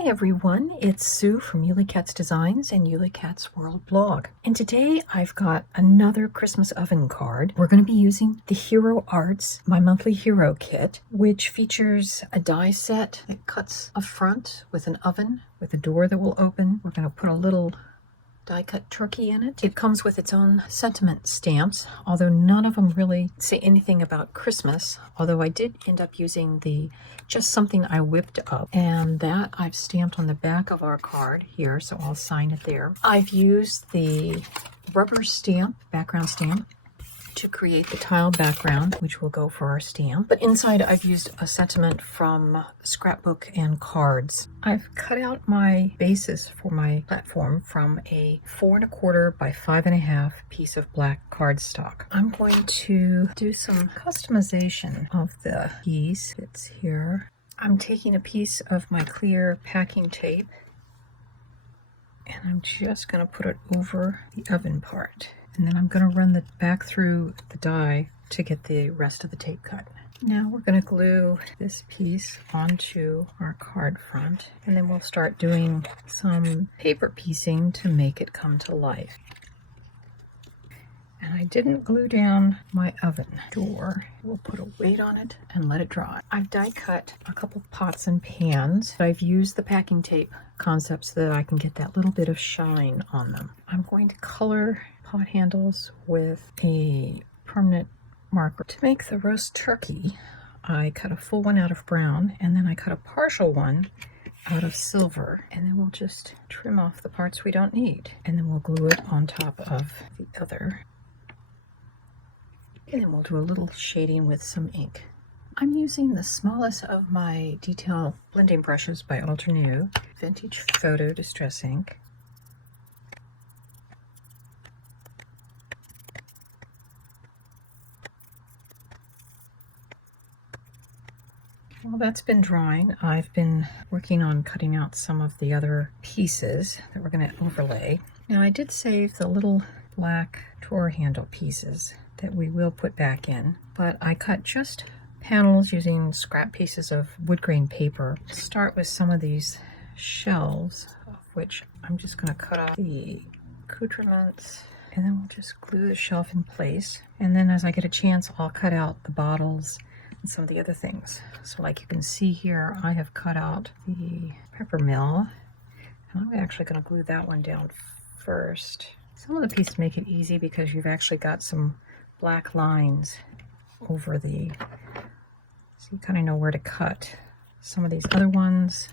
Hi everyone, it's Sue from Yuli Katz Designs and Yuli Katz World blog. And today I've got another Christmas oven card. We're going to be using the Hero Arts, my monthly hero kit, which features a die set that cuts a front with an oven with a door that will open. We're going to put a little die-cut turkey in it. It comes with its own sentiment stamps, although none of them really say anything about Christmas, although I did end up using the Just Something I Whipped Up, and that I've stamped on the back of our card here, so I'll sign it there. I've used the rubber stamp, background stamp, to create the tile background, which will go for our stamp. But inside I've used a sentiment from Scrapbook and Cards. I've cut out my basis for my platform from a 4 1/4 by 5 1/2 piece of black cardstock. I'm going to do some customization of the piece. It's here. I'm taking a piece of my clear packing tape and I'm just going to put it over the oven part. And then I'm going to run the back through the die to get the rest of the tape cut. Now we're going to glue this piece onto our card front, and then we'll start doing some paper piecing to make it come to life. And I didn't glue down my oven door. We'll put a weight on it and let it dry. I've die cut a couple pots and pans. I've used the packing tape concept so that I can get that little bit of shine on them. I'm going to color pot handles with a permanent marker. To make the roast turkey, I cut a full one out of brown, and then I cut a partial one out of silver, and then we'll just trim off the parts we don't need, and then we'll glue it on top of the other. And then we'll do a little shading with some ink. I'm using the smallest of my detail blending brushes by Altenew, Vintage Photo Distress Ink. While that's been drying, I've been working on cutting out some of the other pieces that we're going to overlay. Now I did save the little black drawer handle pieces that we will put back in, but I cut just panels using scrap pieces of wood grain paper. Start with some of these shelves, of which I'm just going to cut off the accoutrements, and then we'll just glue the shelf in place. And then as I get a chance, I'll cut out the bottles and some of the other things. So like you can see here, I have cut out the pepper mill, and I'm actually going to glue that one down first. Some of the pieces make it easy because you've actually got some black lines over the, so you kind of know where to cut. Some of these other ones,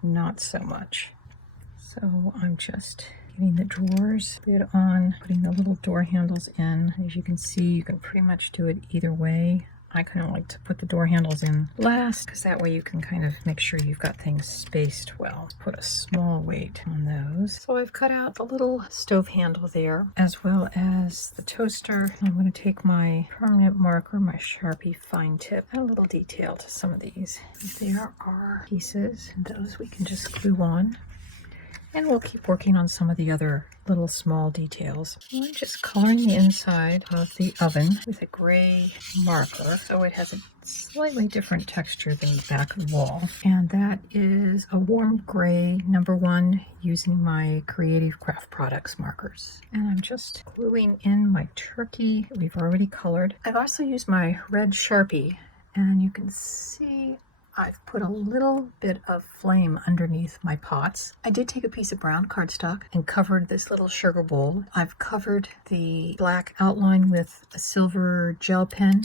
not so much. So I'm just getting the drawers lid on, putting the little door handles in. As you can see, you can pretty much do it either way. I kind of like to put the door handles in last because that way you can kind of make sure you've got things spaced well. Put a small weight on those. So I've cut out the little stove handle there, as well as the toaster. I'm going to take my permanent marker, my Sharpie fine tip, add a little detail to some of these. There are pieces, those we can just glue on. And we'll keep working on some of the other little small details. I'm just coloring the inside of the oven with a gray marker, so it has a slightly different texture than the back of the wall. And that is a warm gray, #1, using my Creative Craft Products markers. And I'm just gluing in my turkey we've already colored. I've also used my red Sharpie, and you can see I've put a little bit of flame underneath my pots. I did take a piece of brown cardstock and covered this little sugar bowl. I've covered the black outline with a silver gel pen,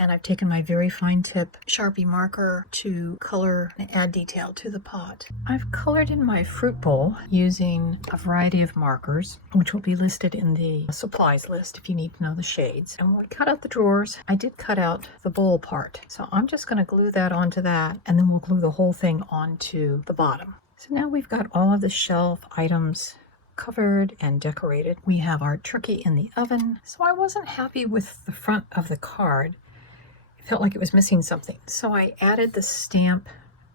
and I've taken my very fine tip Sharpie marker to color and add detail to the pot. I've colored in my fruit bowl using a variety of markers, which will be listed in the supplies list if you need to know the shades. And when we cut out the drawers, I did cut out the bowl part. So I'm just going to glue that onto that, and then we'll glue the whole thing onto the bottom. So now we've got all of the shelf items covered and decorated. We have our turkey in the oven. So I wasn't happy with the front of the card. Felt like it was missing something. So I added the stamp,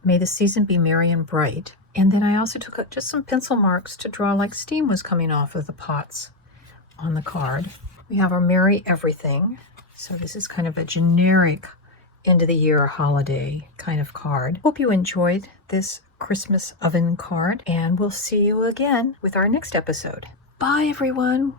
"May the season be merry and bright." And then I also took just some pencil marks to draw like steam was coming off of the pots on the card. We have our Merry Everything. So this is kind of a generic end of the year holiday kind of card. Hope you enjoyed this Christmas oven card, and we'll see you again with our next episode. Bye, everyone.